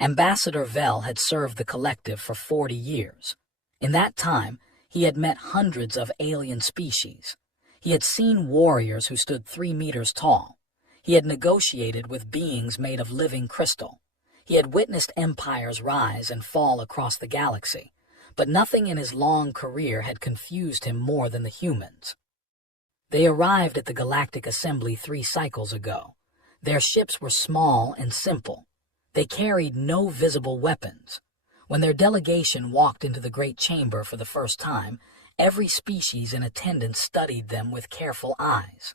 Ambassador Vel had served the collective for 40 years. In that time, he had met hundreds of alien species. He had seen warriors who stood 3 meters tall. He had negotiated with beings made of living crystal. He had witnessed empires rise and fall across the galaxy, but nothing in his long career had confused him more than the humans. They arrived at the Galactic Assembly 3 cycles ago. Their ships were small and simple. They carried no visible weapons. When their delegation walked into the Great Chamber for the first time, every species in attendance studied them with careful eyes.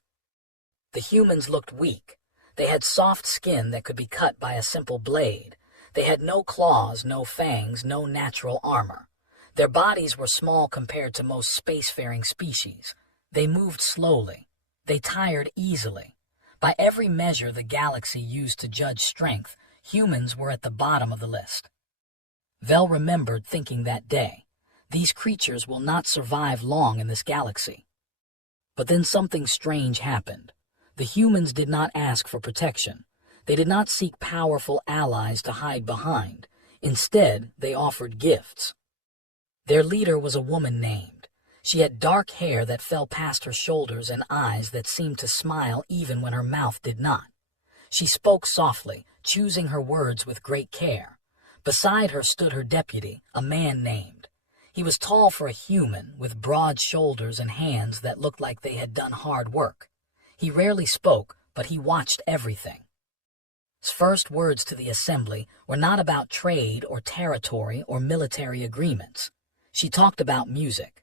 The humans looked weak. They had soft skin that could be cut by a simple blade. They had no claws, no fangs, no natural armor. Their bodies were small compared to most spacefaring species. They moved slowly. They tired easily. By every measure the galaxy used to judge strength, humans were at the bottom of the list. Vel remembered thinking that day, these creatures will not survive long in this galaxy. But then something strange happened. The humans did not ask for protection. They did not seek powerful allies to hide behind. Instead, they offered gifts. Their leader was a woman named. She had dark hair that fell past her shoulders and eyes that seemed to smile even when her mouth did not. She spoke softly, choosing her words with great care. Beside her stood her deputy, a man named. He was tall for a human, with broad shoulders and hands that looked like they had done hard work. He rarely spoke, but he watched everything. His first words to the assembly were not about trade or territory or military agreements. She talked about music.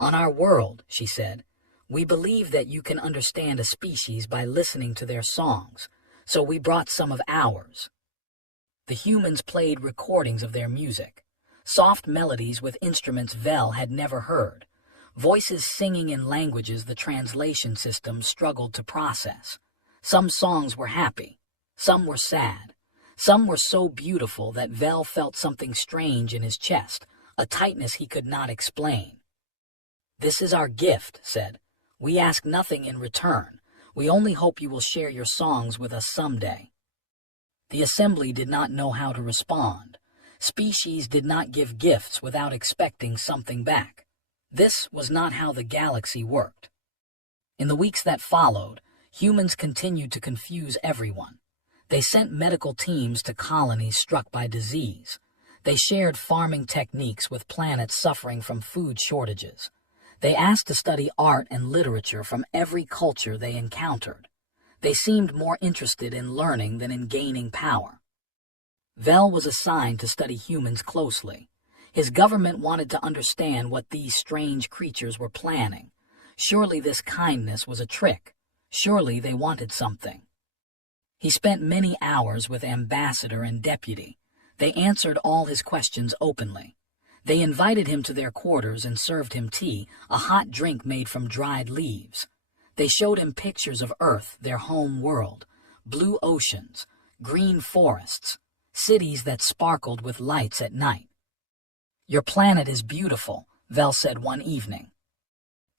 "On our world," she said, "we believe that you can understand a species by listening to their songs, so we brought some of ours." The humans played recordings of their music, soft melodies with instruments Vel had never heard, voices singing in languages the translation system struggled to process. Some songs were happy, some were sad, some were so beautiful that Vel felt something strange in his chest, a tightness he could not explain. "This is our gift," said. "We ask nothing in return. We only hope you will share your songs with us someday." The assembly did not know how to respond. Species did not give gifts without expecting something back. This was not how the galaxy worked. In the weeks that followed, humans continued to confuse everyone. They sent medical teams to colonies struck by disease. They shared farming techniques with planets suffering from food shortages. They asked to study art and literature from every culture they encountered. They seemed more interested in learning than in gaining power. Vel was assigned to study humans closely. His government wanted to understand what these strange creatures were planning. Surely this kindness was a trick. Surely they wanted something. He spent many hours with ambassador and deputy. They answered all his questions openly. They invited him to their quarters and served him tea, a hot drink made from dried leaves. They showed him pictures of Earth, their home world, blue oceans, green forests, cities that sparkled with lights at night. "Your planet is beautiful," Vel said one evening.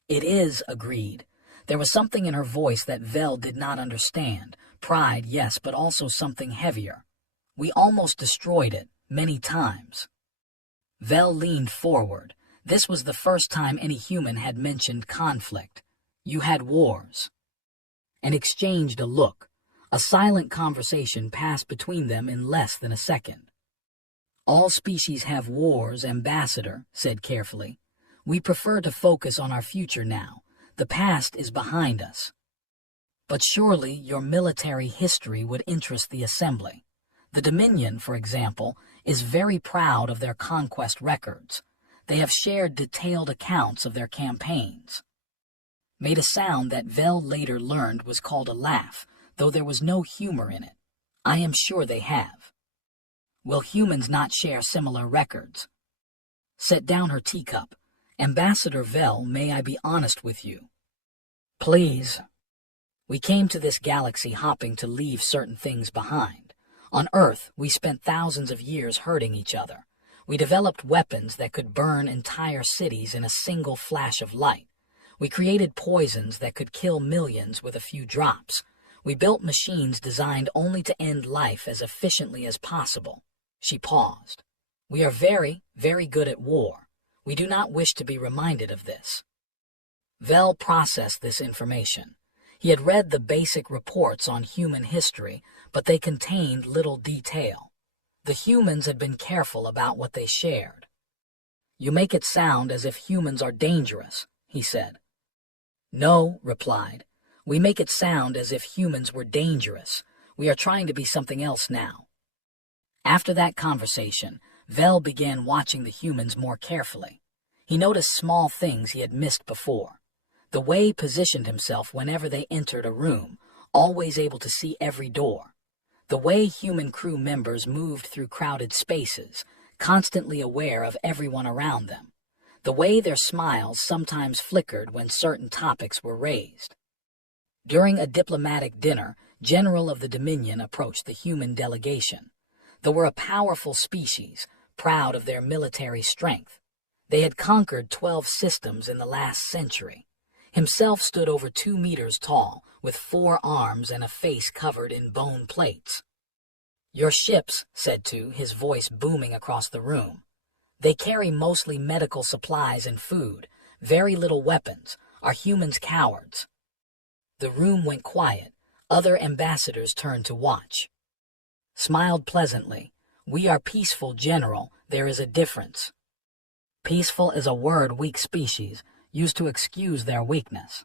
"It is," agreed. There was something in her voice that Vel did not understand. Pride, yes, but also something heavier. "We almost destroyed it, many times." Vel leaned forward. This was the first time any human had mentioned conflict. "You had wars." And exchanged a look. A silent conversation passed between them in less than a second. "All species have wars, Ambassador," said carefully. "We prefer to focus on our future now. The past is behind us." "But surely your military history would interest the Assembly. The Dominion, for example, is very proud of their conquest records. They have shared detailed accounts of their campaigns." Made a sound that Vel later learned was called a laugh, though there was no humor in it. "I am sure they have." "Will humans not share similar records?" Set down her teacup. "Ambassador Vel, may I be honest with you?" "Please." "We came to this galaxy hopping to leave certain things behind. On Earth, we spent thousands of years hurting each other. We developed weapons that could burn entire cities in a single flash of light. We created poisons that could kill millions with a few drops. We built machines designed only to end life as efficiently as possible. She paused. We are very, very good at war. We do not wish to be reminded of this. Vel processed this information. He had read the basic reports on human history, but they contained little detail. The humans had been careful about what they shared. You make it sound as if humans are dangerous, he said. No, replied. We make it sound as if humans were dangerous. We are trying to be something else now. After that conversation, Vel began watching the humans more carefully. He noticed small things he had missed before. The way he positioned himself whenever they entered a room, always able to see every door. The way human crew members moved through crowded spaces, constantly aware of everyone around them. The way their smiles sometimes flickered when certain topics were raised. During a diplomatic dinner, General of the Dominion approached the human delegation. They were a powerful species, proud of their military strength. They had conquered 12 systems in the last century. Himself stood over 2 meters tall, with 4 arms and a face covered in bone plates. Your ships, said Tu, his voice booming across the room. They carry mostly medical supplies and food, very little weapons. Are humans cowards? The room went quiet. Other ambassadors turned to watch. Smiled pleasantly. We are peaceful, General. There is a difference. Peaceful is a word weak species used to excuse their weakness.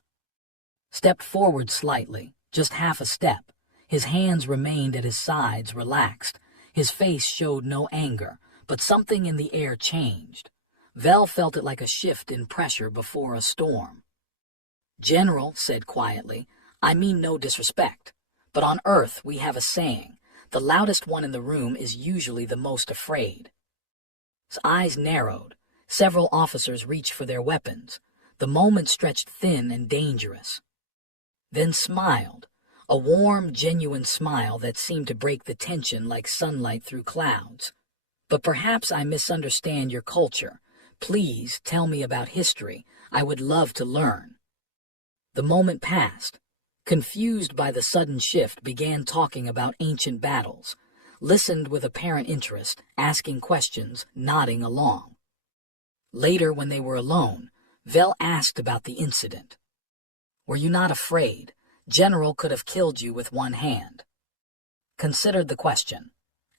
Stepped forward slightly, just half a step. His hands remained at his sides, relaxed. His face showed no anger, but something in the air changed. Vel felt it like a shift in pressure before a storm. General said quietly, I mean no disrespect, but on Earth we have a saying, the loudest one in the room is usually the most afraid. His eyes narrowed. Several officers reached for their weapons. The moment stretched thin and dangerous. Then smiled, a warm, genuine smile that seemed to break the tension like sunlight through clouds. But perhaps I misunderstand your culture. Please tell me about history. I would love to learn. The moment passed. Confused by the sudden shift, began talking about ancient battles. Listened with apparent interest, asking questions, nodding along. Later, when they were alone, Vel asked about the incident. Were you not afraid? General could have killed you with one hand. Considered the question.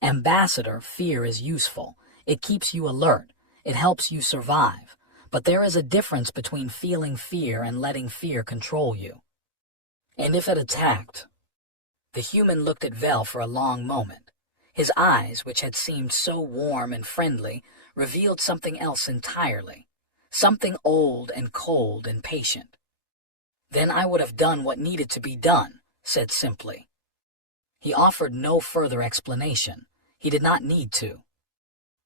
Ambassador, fear is useful. It keeps you alert. It helps you survive. But there is a difference between feeling fear and letting fear control you. And if it attacked? The human looked at Vel for a long moment. His eyes, which had seemed so warm and friendly, revealed something else entirely. Something old and cold and patient. Then I would have done what needed to be done, said simply. He offered no further explanation. He did not need to.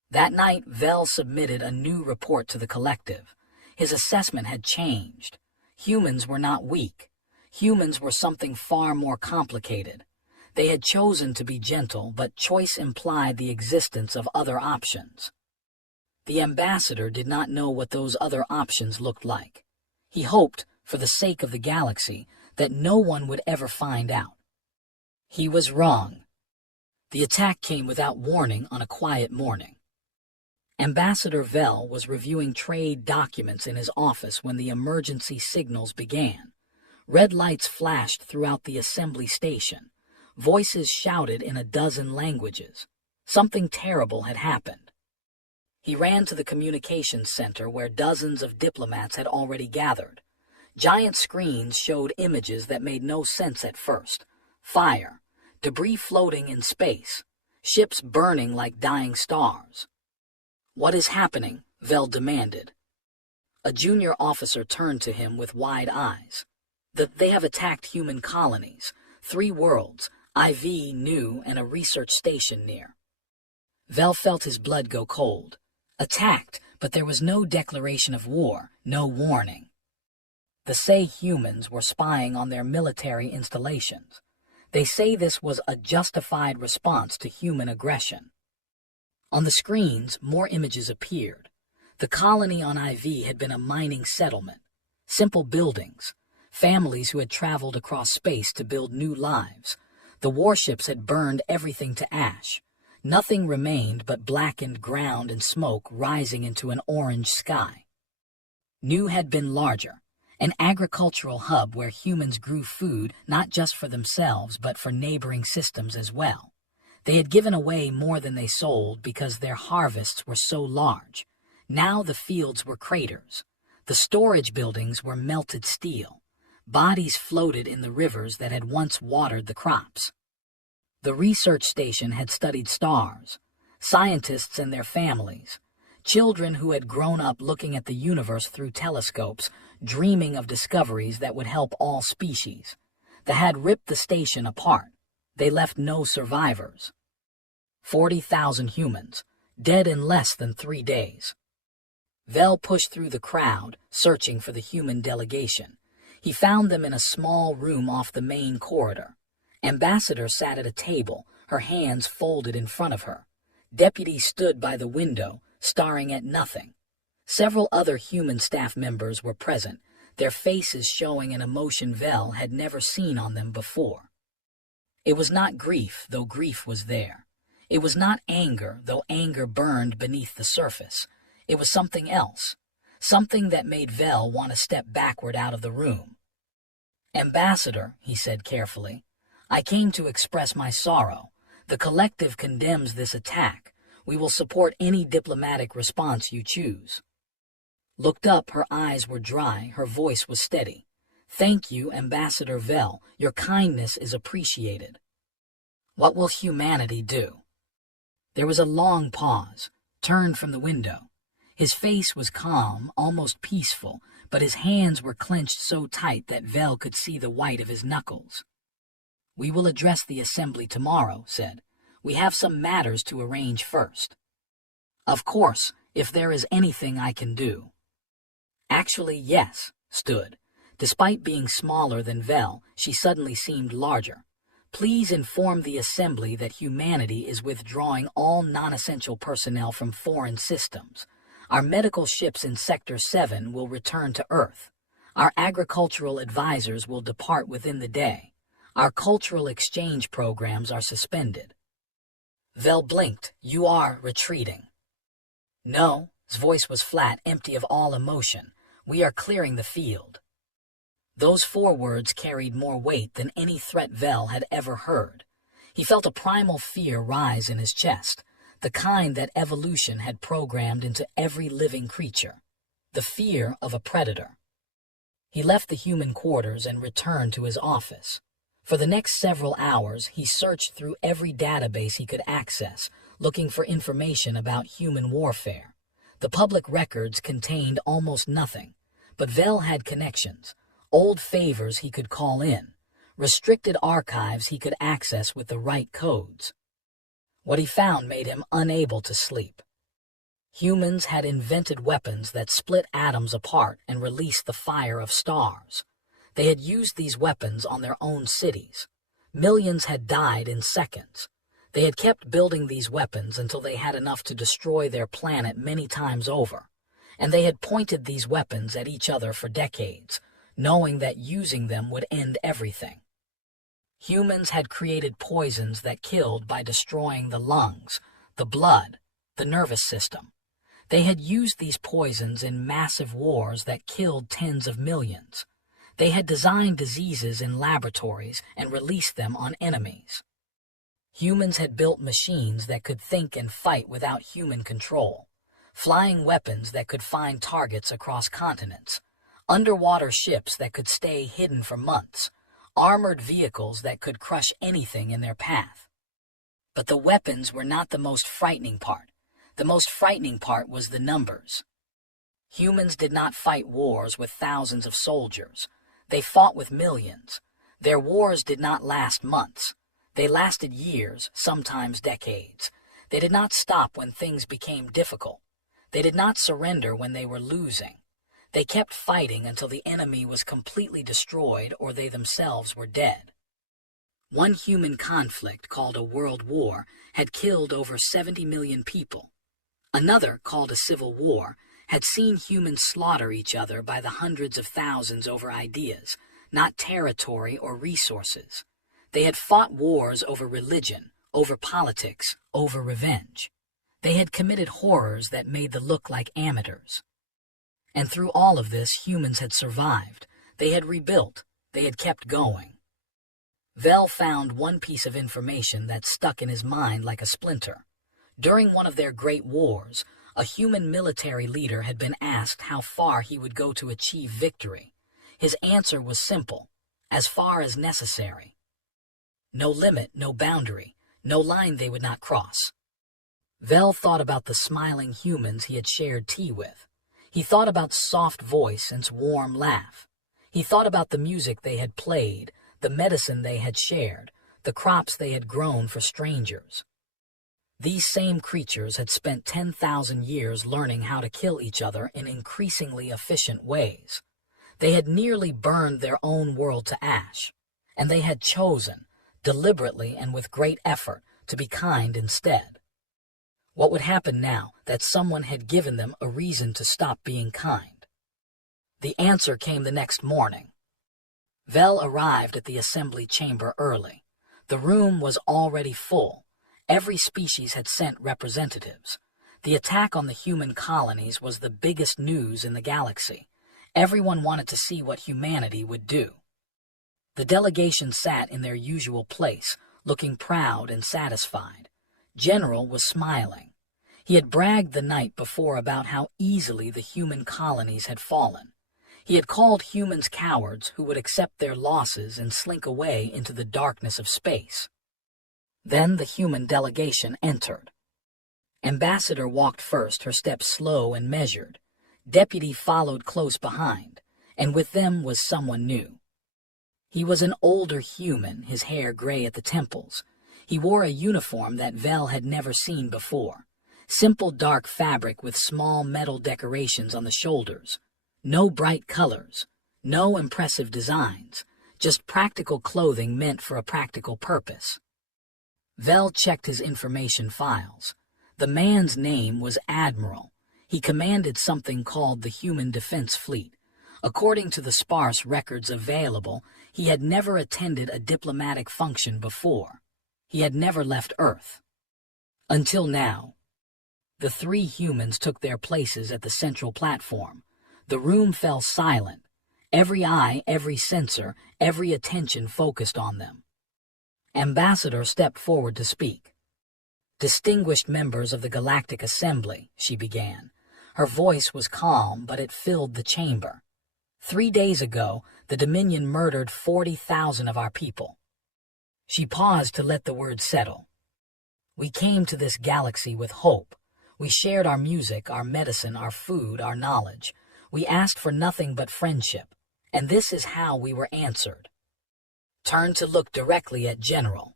That night, Vel submitted a new report to the collective. His assessment had changed. Humans were not weak. Humans were something far more complicated. They had chosen to be gentle, but choice implied the existence of other options. The ambassador did not know what those other options looked like. He hoped, for the sake of the galaxy, that no one would ever find out. He was wrong. The attack came without warning on a quiet morning. Ambassador Vel was reviewing trade documents in his office when the emergency signals began. Red lights flashed throughout the assembly station. Voices shouted in a dozen languages. Something terrible had happened. He ran to the communications center where dozens of diplomats had already gathered. Giant screens showed images that made no sense at first. Fire, debris floating in space, ships burning like dying stars. What is happening? Vel demanded. A junior officer turned to him with wide eyes. They have attacked human colonies, 3 worlds, IV, New, and a research station near. Vel felt his blood go cold. Attacked, but there was no declaration of war, no warning. The say humans were spying on their military installations. They say this was a justified response to human aggression. On the screens, more images appeared. The colony on IV had been a mining settlement. Simple buildings. families who had traveled across space to build new lives. The warships had burned everything to ash. Nothing remained but blackened ground and smoke rising into an orange sky. New had been larger, an agricultural hub where humans grew food not just for themselves but for neighboring systems as well. They had given away more than they sold because their harvests were so large. Now the fields were craters. The storage buildings were melted steel. Bodies floated in the rivers that had once watered the crops. The research station had studied stars, scientists and their families, children who had grown up looking at the universe through telescopes, dreaming of discoveries that would help all species. They had ripped the station apart. They left no survivors. 40,000 humans, dead in less than 3 days. Vel pushed through the crowd, searching for the human delegation. He found them in a small room off the main corridor. Ambassador sat at a table, her hands folded in front of her. Deputies stood by the window, staring at nothing. Several other human staff members were present, their faces showing an emotion Vel had never seen on them before. It was not grief, though grief was there. It was not anger, though anger burned beneath the surface. It was something else, something that made Vel want to step backward out of the room. "Ambassador," he said carefully, "I came to express my sorrow. The collective condemns this attack. We will support any diplomatic response you choose." Looked up, her eyes were dry, her voice was steady. "Thank you, Ambassador Vel. Your kindness is appreciated." "What will humanity do?" There was a long pause, turned from the window. His face was calm, almost peaceful, but his hands were clenched so tight that Vel could see the white of his knuckles. "We will address the assembly tomorrow," said. "We have some matters to arrange first." "Of course, if there is anything I can do." Actually, yes, stood. Despite being smaller than Vel, she suddenly seemed larger. "Please inform the assembly that humanity is withdrawing all non-essential personnel from foreign systems. Our medical ships in Sector 7 will return to Earth. Our agricultural advisors will depart within the day. Our cultural exchange programs are suspended." Vel blinked. "You are retreating." "No," his voice was flat, empty of all emotion. "We are clearing the field." Those 4 words carried more weight than any threat Vel had ever heard. He felt a primal fear rise in his chest, the kind that evolution had programmed into every living creature, the fear of a predator. He left the human quarters and returned to his office. For the next several hours, he searched through every database he could access, looking for information about human warfare. The public records contained almost nothing, but Vel had connections, old favors he could call in, restricted archives he could access with the right codes. What he found made him unable to sleep. Humans had invented weapons that split atoms apart and released the fire of stars. They had used these weapons on their own cities. Millions had died in seconds. They had kept building these weapons until they had enough to destroy their planet many times over, and they had pointed these weapons at each other for decades, knowing that using them would end everything. Humans had created poisons that killed by destroying the lungs, the blood, the nervous system. They had used these poisons in massive wars that killed tens of millions. They had designed diseases in laboratories and released them on enemies. Humans had built machines that could think and fight without human control, flying weapons that could find targets across continents, underwater ships that could stay hidden for months, armored vehicles that could crush anything in their path. But the weapons were not the most frightening part. The most frightening part was the numbers. Humans did not fight wars with thousands of soldiers. They fought with millions. Their wars did not last months. They lasted years, sometimes decades. They did not stop when things became difficult. They did not surrender when they were losing. They kept fighting until the enemy was completely destroyed or they themselves were dead. One human conflict, called a world war, had killed over 70 million people. Another, called a civil war, had seen humans slaughter each other by the hundreds of thousands over ideas, not territory or resources. They had fought wars over religion, over politics, over revenge. They had committed horrors that made them look like amateurs. And through all of this, humans had survived. They had rebuilt. They had kept going. Vel found one piece of information that stuck in his mind like a splinter. During one of their great wars, a human military leader had been asked how far he would go to achieve victory. His answer was simple: as far as necessary. No limit, no boundary, no line they would not cross. Vel thought about the smiling humans he had shared tea with. He thought about soft voice and warm laugh. He thought about the music they had played, the medicine they had shared, the crops they had grown for strangers. These same creatures had spent 10,000 years learning how to kill each other in increasingly efficient ways. They had nearly burned their own world to ash, and they had chosen, deliberately and with great effort, to be kind instead. What would happen now that someone had given them a reason to stop being kind? The answer came the next morning. Vel arrived at the assembly chamber early. The room was already full. Every species had sent representatives. The attack on the human colonies was the biggest news in the galaxy. Everyone wanted to see what humanity would do. The delegation sat in their usual place, looking proud and satisfied. General was smiling. He had bragged the night before about how easily the human colonies had fallen. He had called humans cowards who would accept their losses and slink away into the darkness of space. Then the human delegation entered. Ambassador walked first, her steps slow and measured. Deputy followed close behind, and with them was someone new. He was an older human, his hair gray at the temples. He wore a uniform that Vel had never seen before. Simple dark fabric with small metal decorations on the shoulders. No bright colors, no impressive designs, just practical clothing meant for a practical purpose. Vel checked his information files. The man's name was Admiral. He commanded something called the Human Defense Fleet. According to the sparse records available, he had never attended a diplomatic function before. He had never left Earth. Until now. The three humans took their places at the central platform. The room fell silent. Every eye, every sensor, every attention focused on them. Ambassador stepped forward to speak. "Distinguished members of the Galactic Assembly," she began. Her voice was calm, but it filled the chamber. 3 days ago, the Dominion murdered 40,000 of our people. She paused to let the words settle. We came to this galaxy with hope. We shared our music, our medicine, our food, our knowledge. We asked for nothing but friendship, and this is how we were answered. Turned to look directly at General.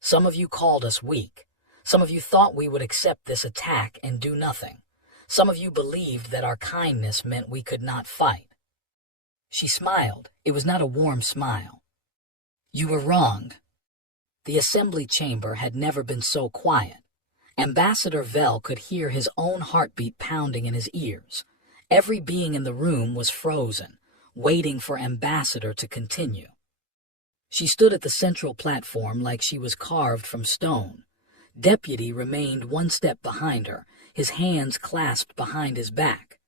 Some of you called us weak. Some of you thought we would accept this attack and do nothing. Some of you believed that our kindness meant we could not fight. She smiled. It was not a warm smile. You were wrong. The assembly chamber had never been so quiet. Ambassador Vel could hear his own heartbeat pounding in his ears. Every being in the room was frozen, waiting for Ambassador to continue. She stood at the central platform like she was carved from stone. Deputy remained one step behind her, his hands clasped behind his back.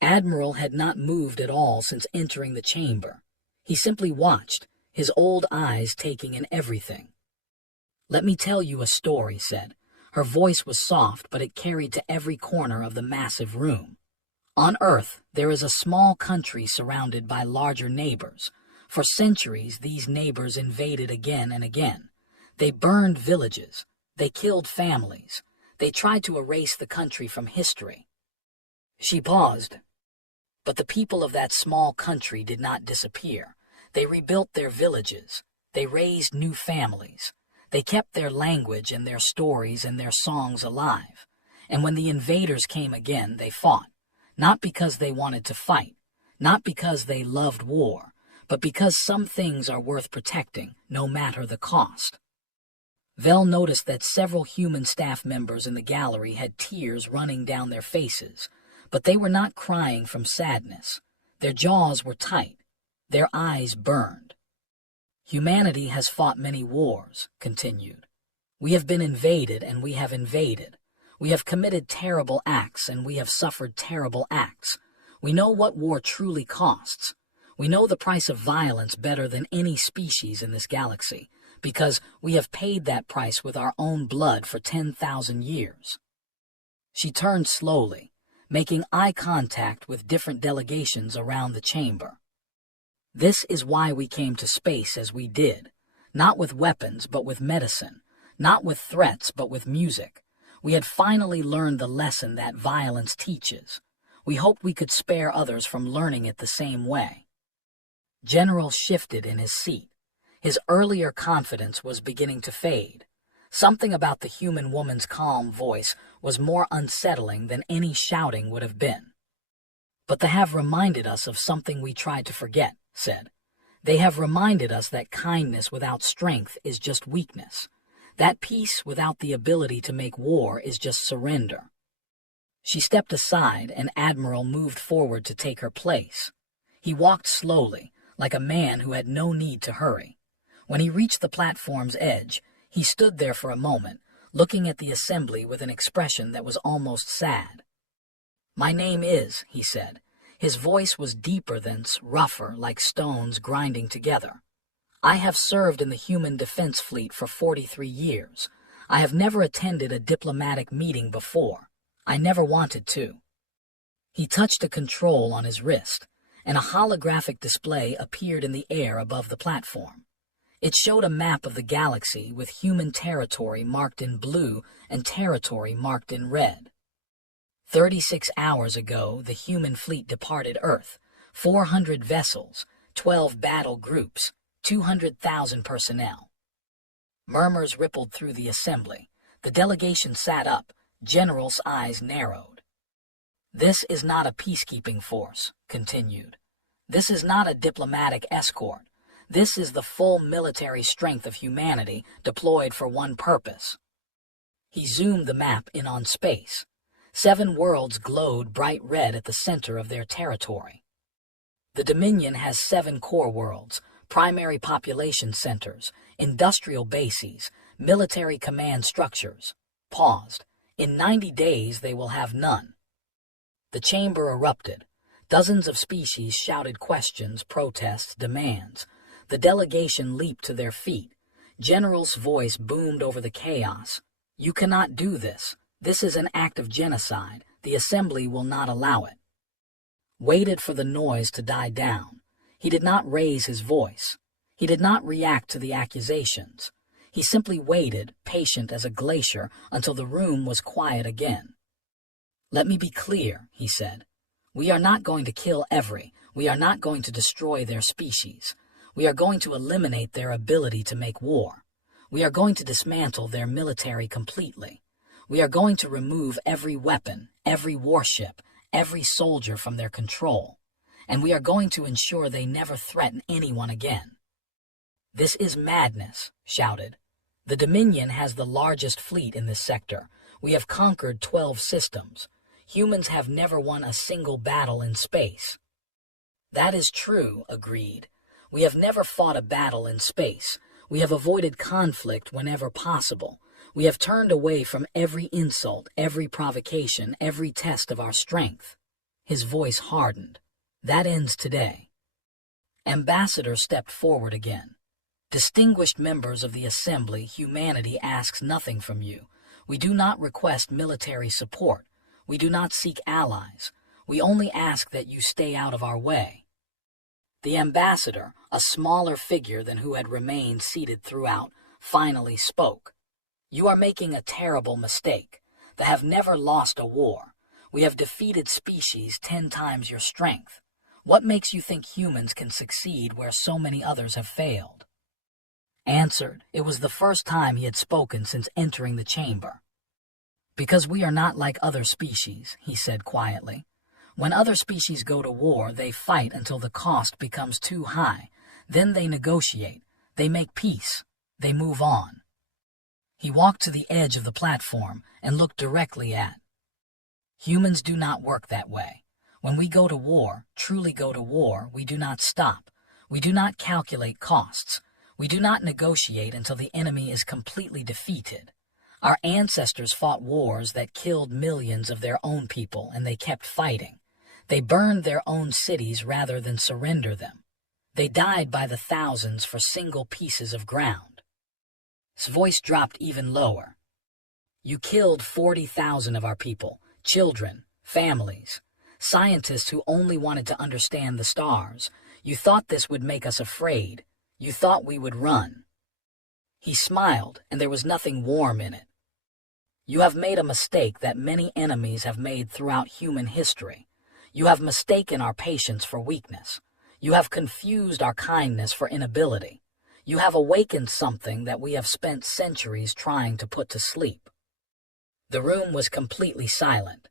Admiral had not moved at all since entering the chamber. He simply watched, his old eyes taking in everything. "Let me tell you a story," said. Her voice was soft, but it carried to every corner of the massive room. On Earth, there is a small country surrounded by larger neighbors. For centuries, these neighbors invaded again and again. They burned villages. They killed families. They tried to erase the country from history. She paused. But the people of that small country did not disappear. They rebuilt their villages. They raised new families. They kept their language and their stories and their songs alive. And when the invaders came again, they fought. Not because they wanted to fight, not because they loved war, but because some things are worth protecting, no matter the cost. Vel noticed that several human staff members in the gallery had tears running down their faces, but they were not crying from sadness. Their jaws were tight. Their eyes burned. Humanity has fought many wars, continued. We have been invaded and we have invaded. We have committed terrible acts and we have suffered terrible acts. We know what war truly costs. We know the price of violence better than any species in this galaxy, because we have paid that price with our own blood for 10,000 years. She turned slowly, making eye contact with different delegations around the chamber. This is why we came to space as we did, not with weapons but with medicine, not with threats but with music. We had finally learned the lesson that violence teaches. We hoped we could spare others from learning it the same way. General shifted in his seat. His earlier confidence was beginning to fade. Something about the human woman's calm voice was more unsettling than any shouting would have been. But they have reminded us of something we tried to forget, said. They have reminded us that kindness without strength is just weakness. That peace without the ability to make war is just surrender. She stepped aside and Admiral moved forward to take her place. He walked slowly, like a man who had no need to hurry. When he reached the platform's edge, he stood there for a moment, looking at the assembly with an expression that was almost sad. My name is, he said. His voice was deeper than rougher, like stones grinding together. I have served in the Human Defense Fleet for 43 years. I have never attended a diplomatic meeting before. I never wanted to. He touched a control on his wrist, and a holographic display appeared in the air above the platform. It showed a map of the galaxy with human territory marked in blue and territory marked in red. 36 hours ago, the human fleet departed Earth, 400 vessels, 12 battle groups, 200,000 personnel. Murmurs rippled through the assembly. The delegation sat up, General's eyes narrowed. This is not a peacekeeping force, continued. This is not a diplomatic escort. This is the full military strength of humanity deployed for one purpose. He zoomed the map in on space. 7 worlds glowed bright red at the center of their territory. The Dominion has 7 core worlds, primary population centers, industrial bases, military command structures. Paused. In 90 days they will have none. The chamber erupted. Dozens of species shouted questions, protests, demands. The delegation leaped to their feet. General's voice boomed over the chaos. You cannot do this. This is an act of genocide. The assembly will not allow it. Waited for the noise to die down. He did not raise his voice. He did not react to the accusations. He simply waited, patient as a glacier, until the room was quiet again. Let me be clear, he said. We are not going to kill we are not going to destroy their species. We are going to eliminate their ability to make war. We are going to dismantle their military completely. We are going to remove every weapon, every warship, every soldier from their control. And we are going to ensure they never threaten anyone again. This is madness, shouted. The Dominion has the largest fleet in this sector. We have conquered 12 systems. Humans have never won a single battle in space. That is true, agreed. We have never fought a battle in space. We have avoided conflict whenever possible. We have turned away from every insult, every provocation, every test of our strength. His voice hardened. That ends today. Ambassador stepped forward again. Distinguished members of the Assembly, humanity asks nothing from you. We do not request military support. We do not seek allies. We only ask that you stay out of our way. The ambassador, a smaller figure than who had remained seated throughout, finally spoke. You are making a terrible mistake. They have never lost a war. We have defeated species 10 times your strength. What makes you think humans can succeed where so many others have failed? Answered, it was the first time he had spoken since entering the chamber. Because we are not like other species, he said quietly. When other species go to war, they fight until the cost becomes too high. Then they negotiate. They make peace. They move on. He walked to the edge of the platform and looked directly at. Humans do not work that way. When we go to war, truly go to war, we do not stop. We do not calculate costs. We do not negotiate until the enemy is completely defeated. Our ancestors fought wars that killed millions of their own people, and they kept fighting. They burned their own cities rather than surrender them. They died by the thousands for single pieces of ground. His voice dropped even lower. You killed 40,000 of our people, children, families, scientists who only wanted to understand the stars. You thought this would make us afraid. You thought we would run. He smiled, and there was nothing warm in it. You have made a mistake that many enemies have made throughout human history. You have mistaken our patience for weakness. You have confused our kindness for inability. You have awakened something that we have spent centuries trying to put to sleep. The room was completely silent.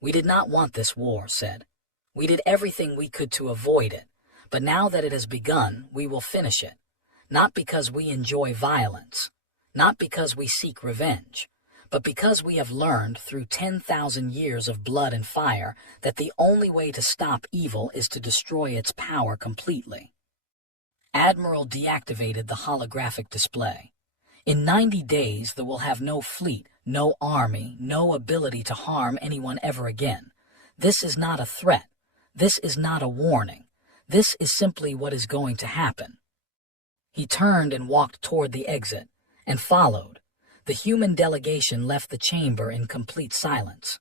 We did not want this war, said. We did everything we could to avoid it, but now that it has begun, we will finish it. Not because we enjoy violence, not because we seek revenge, but because we have learned through 10,000 years of blood and fire that the only way to stop evil is to destroy its power completely. Admiral deactivated the holographic display. In 90 days, there will have no fleet, no army, no ability to harm anyone ever again. This is not a threat. This is not a warning. This is simply what is going to happen. He turned and walked toward the exit, and followed. The human delegation left the chamber in complete silence.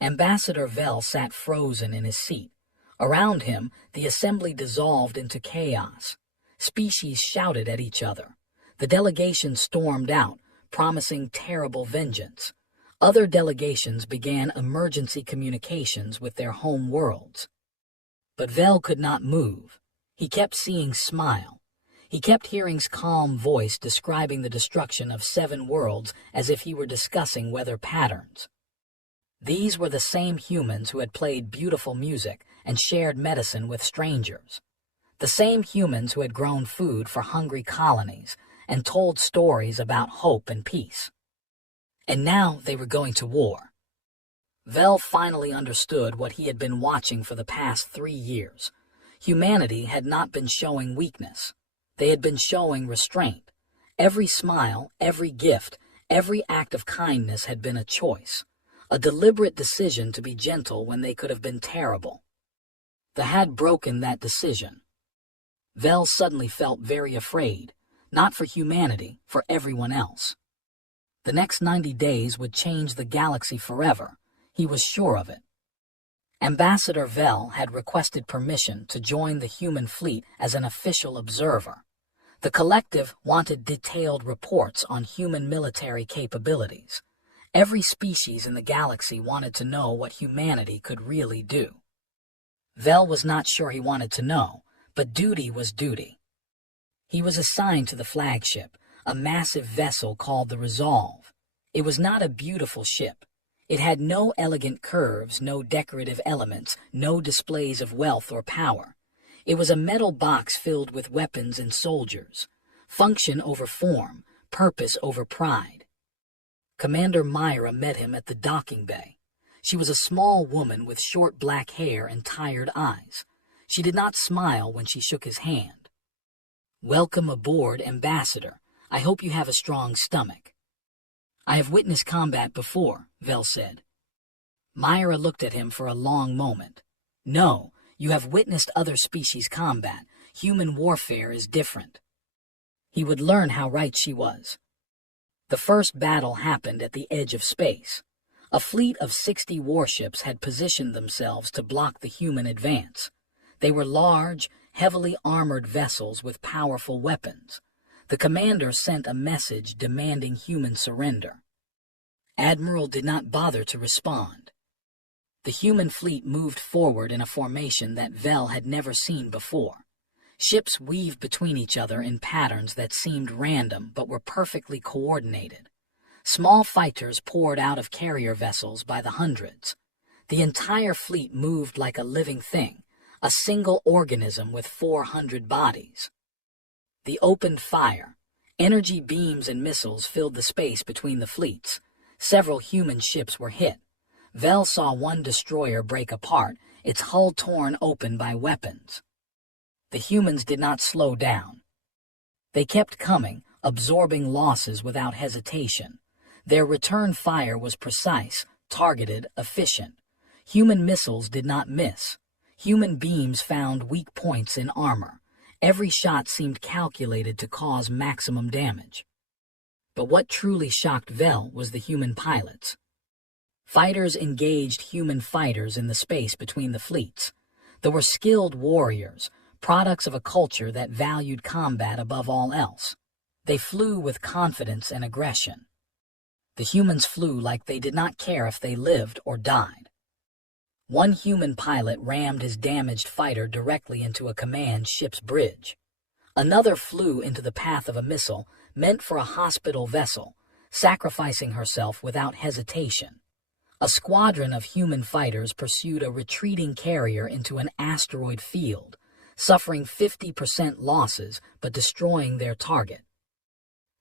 Ambassador Vell sat frozen in his seat. Around him, the assembly dissolved into chaos. Species shouted at each other. The delegation stormed out, promising terrible vengeance. Other delegations began emergency communications with their home worlds. But Vell could not move. He kept seeing Smile. He kept hearing his calm voice describing the destruction of 7 worlds as if he were discussing weather patterns. These were the same humans who had played beautiful music and shared medicine with strangers. The same humans who had grown food for hungry colonies and told stories about hope and peace. And now they were going to war. Vell finally understood what he had been watching for the past 3 years. Humanity had not been showing weakness. They had been showing restraint. Every smile, every gift, every act of kindness had been a choice, a deliberate decision to be gentle when they could have been terrible. They had broken that decision. Vell suddenly felt very afraid, not for humanity, for everyone else. The next 90 days would change the galaxy forever. He was sure of it. Ambassador Vell had requested permission to join the human fleet as an official observer. The collective wanted detailed reports on human military capabilities. Every species in the galaxy wanted to know what humanity could really do. Vell was not sure he wanted to know, but duty was duty. He was assigned to the flagship, a massive vessel called the Resolve. It was not a beautiful ship. It had no elegant curves, no decorative elements, no displays of wealth or power. It was a metal box filled with weapons and soldiers. Function over form, purpose over pride. Commander Myra met him at the docking bay. She was a small woman with short black hair and tired eyes. She did not smile when she shook his hand. "Welcome aboard, Ambassador. I hope you have a strong stomach." "I have witnessed combat before," Vell said. Myra looked at him for a long moment. "No, you have witnessed other species combat. Human warfare is different." He would learn how right she was. The first battle happened at the edge of space. A fleet of 60 warships had positioned themselves to block the human advance. They were large, heavily armored vessels with powerful weapons. The commander sent a message demanding human surrender. Admiral did not bother to respond. The human fleet moved forward in a formation that Vell had never seen before. Ships weaved between each other in patterns that seemed random but were perfectly coordinated. Small fighters poured out of carrier vessels by the hundreds. The entire fleet moved like a living thing, a single organism with 400 bodies. They opened fire. Energy beams and missiles filled the space between the fleets. Several human ships were hit. Vell saw one destroyer break apart, its hull torn open by weapons. The humans did not slow down. They kept coming, absorbing losses without hesitation. Their return fire was precise, targeted, efficient. Human missiles did not miss. Human beams found weak points in armor. Every shot seemed calculated to cause maximum damage. But what truly shocked Vel was the human pilots. Fighters engaged human fighters in the space between the fleets. They were skilled warriors, products of a culture that valued combat above all else. They flew with confidence and aggression. The humans flew like they did not care if they lived or died. One human pilot rammed his damaged fighter directly into a command ship's bridge. Another flew into the path of a missile meant for a hospital vessel, sacrificing herself without hesitation. A squadron of human fighters pursued a retreating carrier into an asteroid field, suffering 50% losses but destroying their target.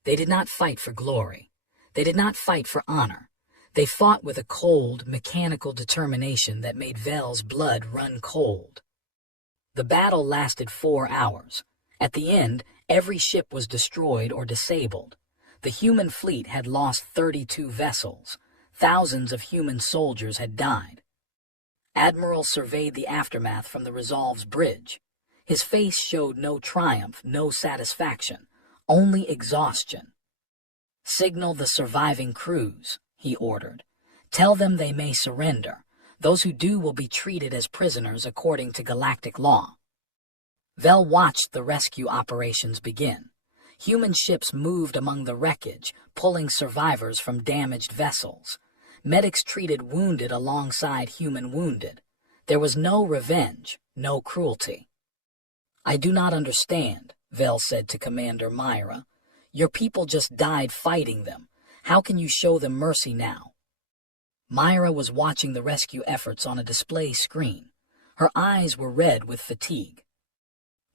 They did not fight for glory. They did not fight for honor. They fought with a cold, mechanical determination that made Vel's blood run cold. The battle lasted 4 hours. At the end, every ship was destroyed or disabled. The human fleet had lost 32 vessels. Thousands of human soldiers had died. Admiral surveyed the aftermath from the Resolve's bridge. His face showed no triumph, no satisfaction, only exhaustion. "Signal the surviving crews," he ordered. "Tell them they may surrender. Those who do will be treated as prisoners according to galactic law." Vel watched the rescue operations begin. Human ships moved among the wreckage, pulling survivors from damaged vessels. Medics treated wounded alongside human wounded. There was no revenge, no cruelty. "I do not understand," Vel said to Commander Myra. "Your people just died fighting them. How can you show them mercy now?" Myra was watching the rescue efforts on a display screen. Her eyes were red with fatigue.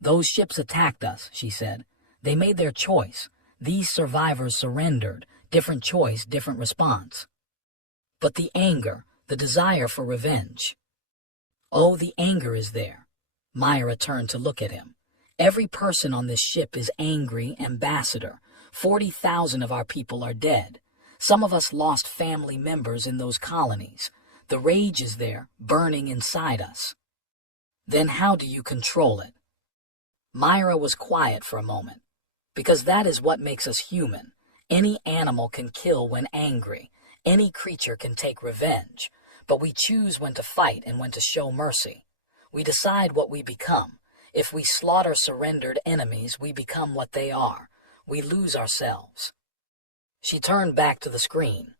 "Those ships attacked us," she said. "They made their choice. These survivors surrendered. Different choice, different response. But the anger, the desire for revenge." "Oh, the anger is there." Myra turned to look at him. "Every person on this ship is angry, ambassador. 40,000 of our people are dead. Some of us lost family members in those colonies. The rage is there, burning inside us." "Then how do you control it?" Myra was quiet for a moment. "Because that is what makes us human. Any animal can kill when angry. Any creature can take revenge. But we choose when to fight and when to show mercy. We decide what we become. If we slaughter surrendered enemies, we become what they are. We lose ourselves." She turned back to the screen.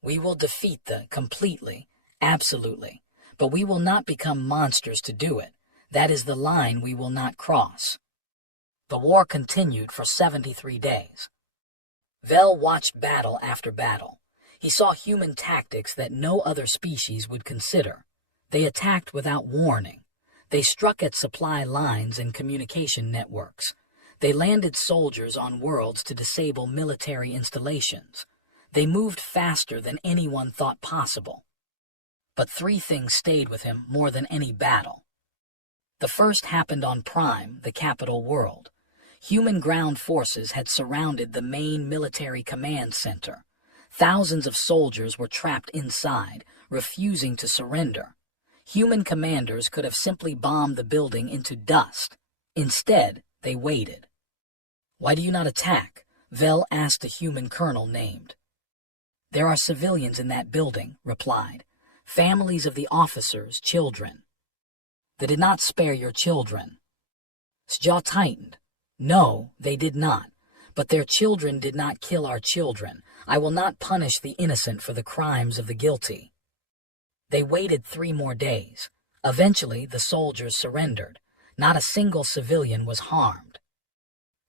"We will defeat the completely, absolutely, but we will not become monsters to do it. That is the line we will not cross." The war continued for 73 days. Vel watched battle after battle. He saw human tactics that no other species would consider. They attacked without warning. They struck at supply lines and communication networks. They landed soldiers on worlds to disable military installations. They moved faster than anyone thought possible. But 3 things stayed with him more than any battle. The first happened on Prime, the capital world. Human ground forces had surrounded the main military command center. Thousands of soldiers were trapped inside, refusing to surrender. Human commanders could have simply bombed the building into dust. Instead, they waited. "Why do you not attack?" Vel asked a human colonel named. "There are civilians in that building," replied. "Families of the officers, children." "They did not spare your children." His jaw tightened. "No, they did not. But their children did not kill our children. I will not punish the innocent for the crimes of the guilty." They waited 3 more days. Eventually, the soldiers surrendered. Not a single civilian was harmed.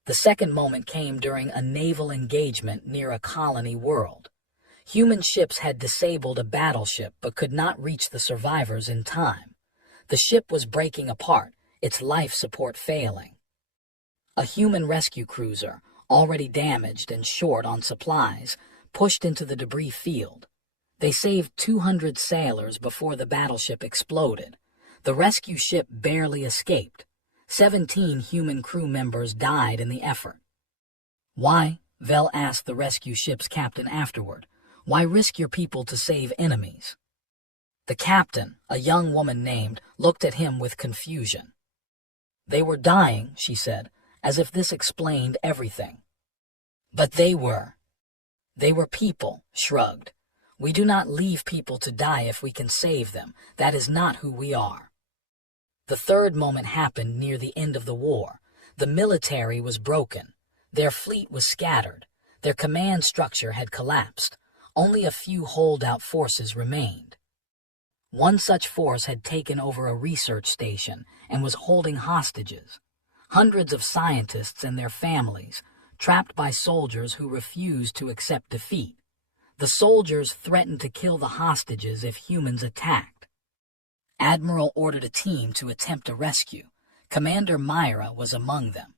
The second moment came during a naval engagement near a colony world. Human ships had disabled a battleship but could not reach the survivors in time. The ship was breaking apart, its life support failing. A human rescue cruiser, already damaged and short on supplies, pushed into the debris field. They saved 200 sailors before the battleship exploded. The rescue ship barely escaped. 17 human crew members died in the effort. Why? Vel asked the rescue ship's captain afterward. Why risk your people to save enemies? The captain, a young woman named, looked at him with confusion. They were dying, she said, as if this explained everything. But they were. They were people, shrugged. We do not leave people to die if we can save them. That is not who we are. The third moment happened near the end of the war. The military was broken. Their fleet was scattered. Their command structure had collapsed. Only a few holdout forces remained. One such force had taken over a research station and was holding hostages. Hundreds of scientists and their families, trapped by soldiers who refused to accept defeat. The soldiers threatened to kill the hostages if humans attacked. Admiral ordered a team to attempt a rescue. Commander Myra was among them.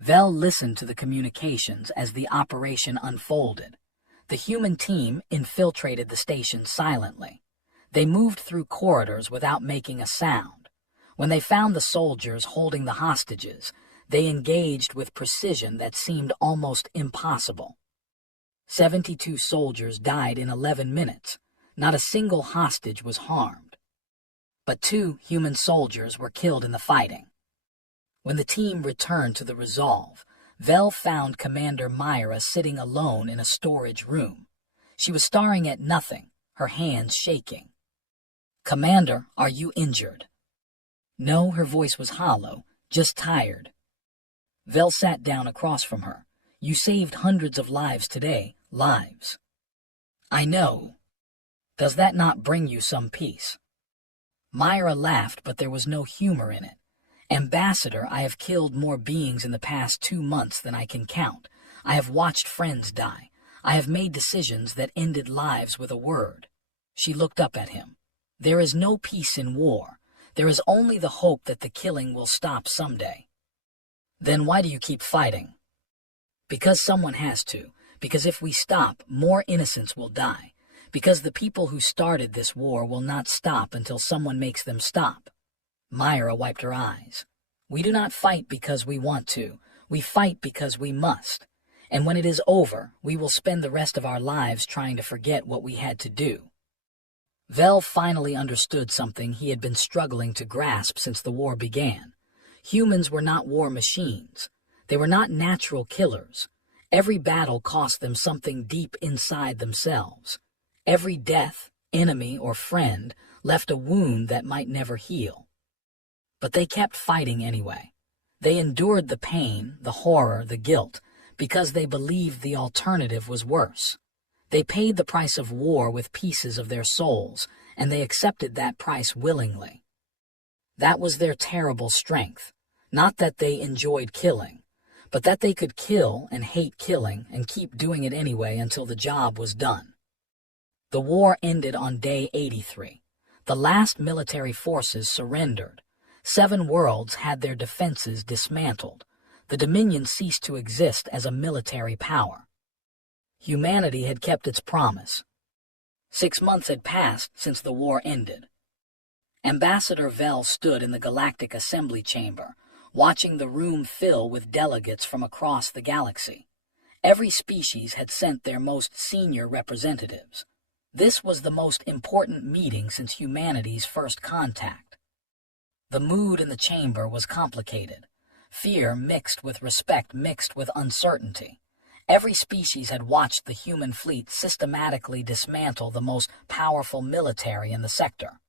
Vel listened to the communications as the operation unfolded. The human team infiltrated the station silently. They moved through corridors without making a sound. When they found the soldiers holding the hostages, they engaged with precision that seemed almost impossible. 72 soldiers died in 11 minutes. Not a single hostage was harmed. But 2 human soldiers were killed in the fighting. When the team returned to the Resolve, Vel found Commander Myra sitting alone in a storage room. She was staring at nothing, her hands shaking. "Commander, are you injured?" No, her voice was hollow, just tired. Vel sat down across from her. "You saved hundreds of lives today, lives." "I know. Does that not bring you some peace?" Myra laughed, but there was no humor in it. "Ambassador, I have killed more beings in the past 2 months than I can count. I have watched friends die. I have made decisions that ended lives with a word." She looked up at him. "There is no peace in war. There is only the hope that the killing will stop someday." "Then why do you keep fighting?" "Because someone has to. Because if we stop, more innocents will die. Because the people who started this war will not stop until someone makes them stop." Myra wiped her eyes. "We do not fight because we want to. We fight because we must. And when it is over, we will spend the rest of our lives trying to forget what we had to do." Vel finally understood something he had been struggling to grasp since the war began. Humans were not war machines. They were not natural killers. Every battle cost them something deep inside themselves. Every death, enemy or friend, left a wound that might never heal. But they kept fighting anyway. They endured the pain, the horror, the guilt, because they believed the alternative was worse. They paid the price of war with pieces of their souls, and they accepted that price willingly. That was their terrible strength. Not that they enjoyed killing, but that they could kill and hate killing and keep doing it anyway until the job was done. The war ended on day 83. The last military forces surrendered. 7 worlds had their defenses dismantled. The Dominion ceased to exist as a military power. Humanity had kept its promise. 6 months had passed since the war ended. Ambassador Vel stood in the Galactic Assembly Chamber, watching the room fill with delegates from across the galaxy. Every species had sent their most senior representatives. This was the most important meeting since humanity's first contact. The mood in the chamber was complicated. Fear mixed with respect mixed with uncertainty. Every species had watched the human fleet systematically dismantle the most powerful military in the sector.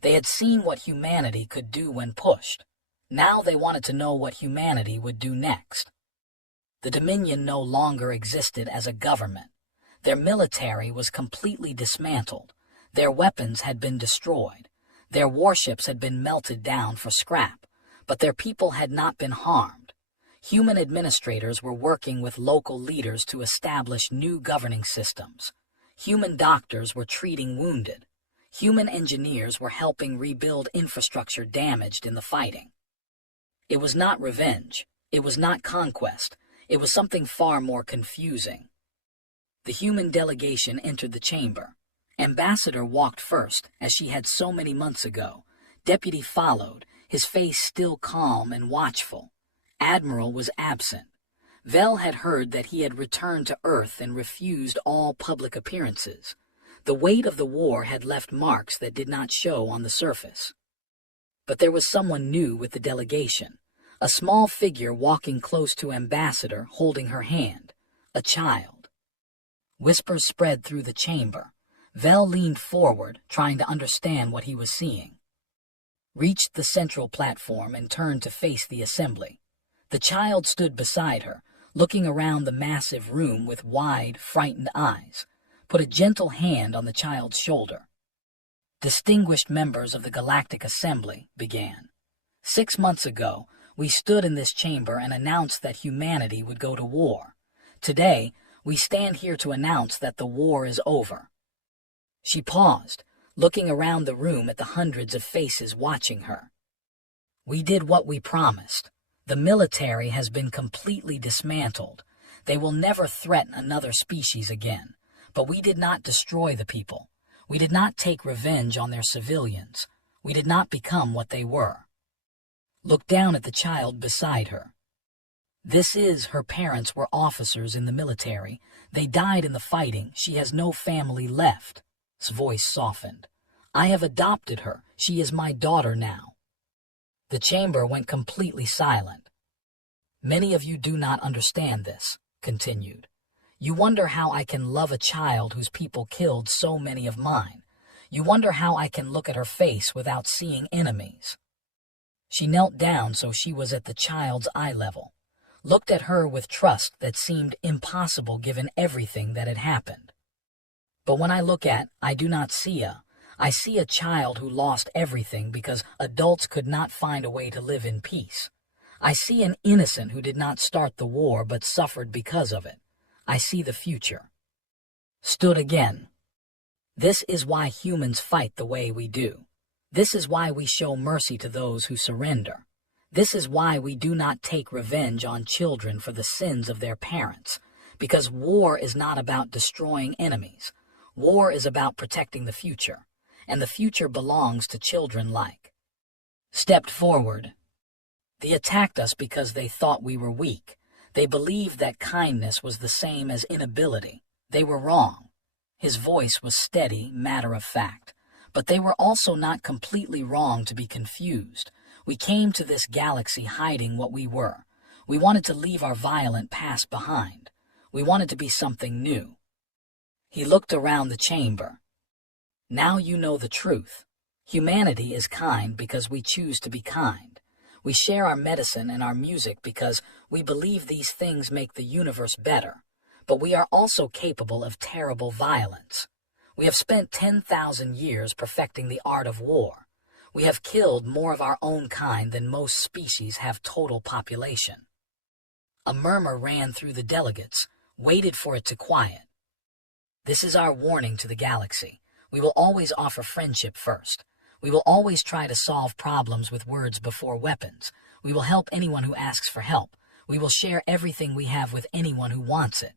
They had seen what humanity could do when pushed. Now they wanted to know what humanity would do next. The Dominion no longer existed as a government. Their military was completely dismantled. Their weapons had been destroyed. Their warships had been melted down for scrap, but their people had not been harmed. Human administrators were working with local leaders to establish new governing systems. Human doctors were treating wounded. Human engineers were helping rebuild infrastructure damaged in the fighting. It was not revenge. It was not conquest. It was something far more confusing. The human delegation entered the chamber. Ambassador walked first, as she had so many months ago. Deputy followed, his face still calm and watchful. Admiral was absent. Vel had heard that he had returned to Earth and refused all public appearances. The weight of the war had left marks that did not show on the surface. But there was someone new with the delegation, a small figure walking close to Ambassador, holding her hand, a child. Whispers spread through the chamber. Vel leaned forward, trying to understand what he was seeing. Reached the central platform and turned to face the assembly. The child stood beside her, looking around the massive room with wide, frightened eyes, put a gentle hand on the child's shoulder. Distinguished members of the Galactic Assembly, began. 6 months ago, we stood in this chamber and announced that humanity would go to war. Today, we stand here to announce that the war is over. She paused, looking around the room at the hundreds of faces watching her. We did what we promised. The military has been completely dismantled. They will never threaten another species again. But we did not destroy the people. We did not take revenge on their civilians. We did not become what they were. Look down at the child beside her. Her parents were officers in the military. They died in the fighting. She has no family left. His voice softened. I have adopted her. She is my daughter now. The chamber went completely silent. Many of you do not understand this, continued. You wonder how I can love a child whose people killed so many of mine. You wonder how I can look at her face without seeing enemies. She knelt down so she was at the child's eye level, looked at her with trust that seemed impossible given everything that had happened. But when I look I do not see I see a child who lost everything because adults could not find a way to live in peace. I see an innocent who did not start the war but suffered because of it. I see the future. Stood again. This is why humans fight the way we do. This is why we show mercy to those who surrender. This is why we do not take revenge on children for the sins of their parents, because war is not about destroying enemies. War is about protecting the future, and the future belongs to children like. Stepped forward. They attacked us because they thought we were weak. They believed that kindness was the same as inability. They were wrong. His voice was steady, matter of fact. But they were also not completely wrong to be confused. We came to this galaxy hiding what we were. We wanted to leave our violent past behind. We wanted to be something new. He looked around the chamber. Now you know the truth. Humanity is kind because we choose to be kind. We share our medicine and our music because we believe these things make the universe better. But we are also capable of terrible violence. We have spent 10,000 years perfecting the art of war. We have killed more of our own kind than most species have total population. A murmur ran through the delegates, waited for it to quiet. This is our warning to the galaxy. We will always offer friendship first. We will always try to solve problems with words before weapons. We will help anyone who asks for help. We will share everything we have with anyone who wants it.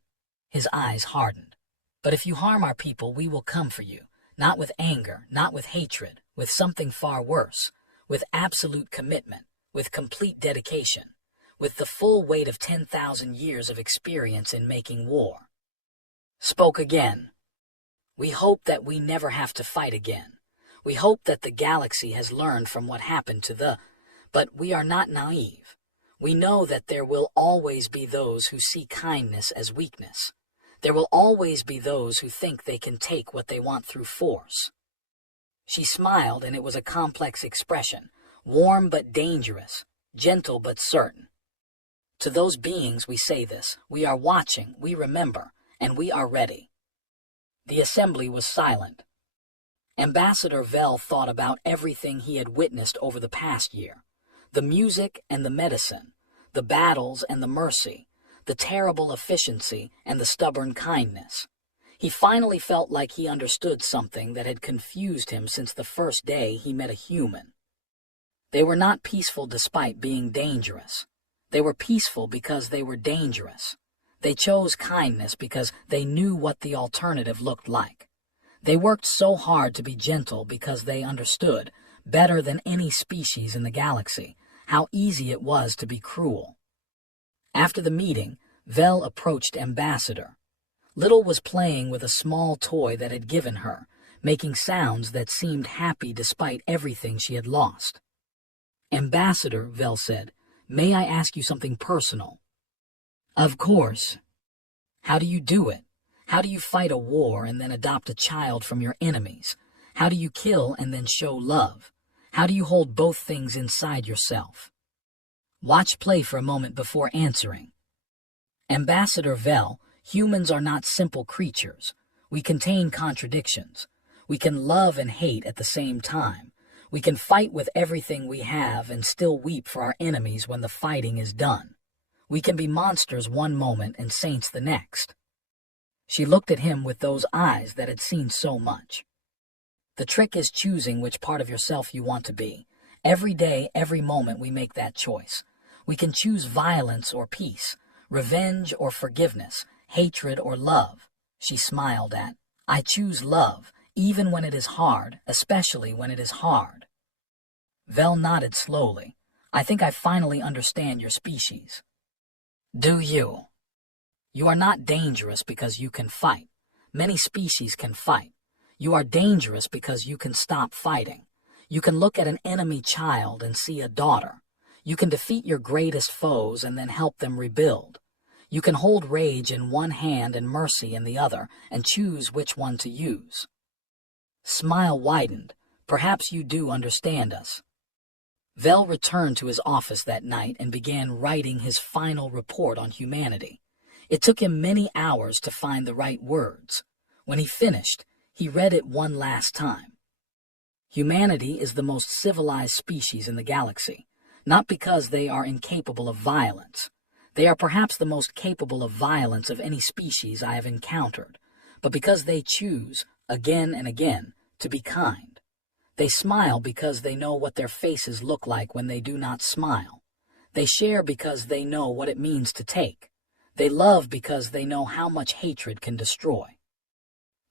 His eyes hardened. But if you harm our people, we will come for you. Not with anger, not with hatred, with something far worse. With absolute commitment, with complete dedication. With the full weight of 10,000 years of experience in making war. Spoke again. We hope that we never have to fight again. We hope that the galaxy has learned from what happened but we are not naive. We know that there will always be those who see kindness as weakness. There will always be those who think they can take what they want through force. She smiled, and it was a complex expression, warm but dangerous, gentle but certain. To those beings we say this. We are watching, we remember, and we are ready. The assembly was silent. Ambassador Vel thought about everything he had witnessed over the past year. The music and the medicine, the battles and the mercy, the terrible efficiency and the stubborn kindness. He finally felt like he understood something that had confused him since the first day he met a human. They were not peaceful despite being dangerous. They were peaceful because they were dangerous. They chose kindness because they knew what the alternative looked like. They worked so hard to be gentle because they understood, better than any species in the galaxy, how easy it was to be cruel. After the meeting, Vel approached Ambassador. Little was playing with a small toy that had given her, making sounds that seemed happy despite everything she had lost. "Ambassador," Vel said, "may I ask you something personal?" "Of course." "How do you do it? How do you fight a war and then adopt a child from your enemies? How do you kill and then show love? How do you hold both things inside yourself?" Watch play for a moment before answering. Ambassador Vel, humans are not simple creatures. We contain contradictions. We can love and hate at the same time. We can fight with everything we have and still weep for our enemies when the fighting is done. We can be monsters one moment and saints the next. She looked at him with those eyes that had seen so much. The trick is choosing which part of yourself you want to be. Every day, every moment we make that choice. We can choose violence or peace, revenge or forgiveness, hatred or love. She smiled at, "I choose love, even when it is hard, especially when it is hard." Vel nodded slowly. "I think I finally understand your species." "Do you?" "You are not dangerous because you can fight. Many species can fight. You are dangerous because you can stop fighting. You can look at an enemy child and see a daughter. You can defeat your greatest foes and then help them rebuild. You can hold rage in one hand and mercy in the other and choose which one to use." Smile widened. "Perhaps you do understand us." Vel returned to his office that night and began writing his final report on humanity. It took him many hours to find the right words. When he finished, he read it one last time. Humanity is the most civilized species in the galaxy, not because they are incapable of violence. They are perhaps the most capable of violence of any species I have encountered, but because they choose, again and again, to be kind. They smile because they know what their faces look like when they do not smile. They share because they know what it means to take. They love because they know how much hatred can destroy.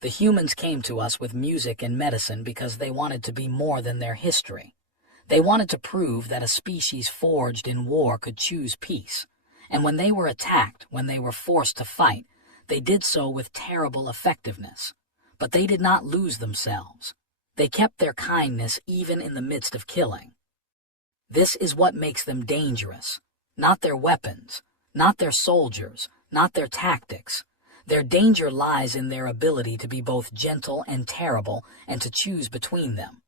The humans came to us with music and medicine because they wanted to be more than their history. They wanted to prove that a species forged in war could choose peace. And when they were attacked, when they were forced to fight, they did so with terrible effectiveness. But they did not lose themselves. They kept their kindness even in the midst of killing. This is what makes them dangerous. Not their weapons, not their soldiers, not their tactics. Their danger lies in their ability to be both gentle and terrible and to choose between them.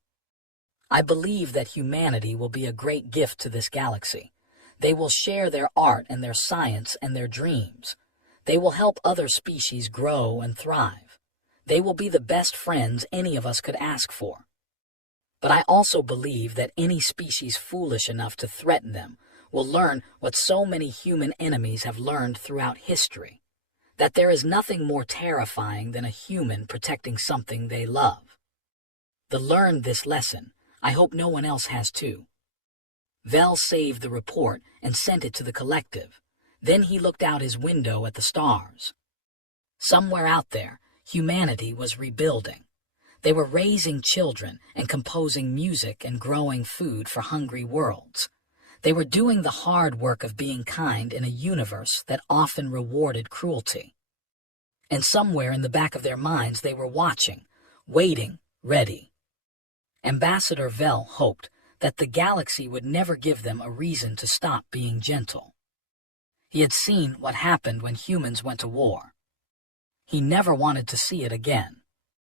I believe that humanity will be a great gift to this galaxy. They will share their art and their science and their dreams. They will help other species grow and thrive. They will be the best friends any of us could ask for. But I also believe that any species foolish enough to threaten them will learn what so many human enemies have learned throughout history, that there is nothing more terrifying than a human protecting something they love. They learned this lesson. I hope no one else has too. Vel saved the report and sent it to the collective. Then he looked out his window at the stars. Somewhere out there, humanity was rebuilding. They were raising children and composing music and growing food for hungry worlds. They were doing the hard work of being kind in a universe that often rewarded cruelty. And somewhere in the back of their minds they were watching, waiting, ready. Ambassador Vel hoped that the galaxy would never give them a reason to stop being gentle. He had seen what happened when humans went to war. He never wanted to see it again.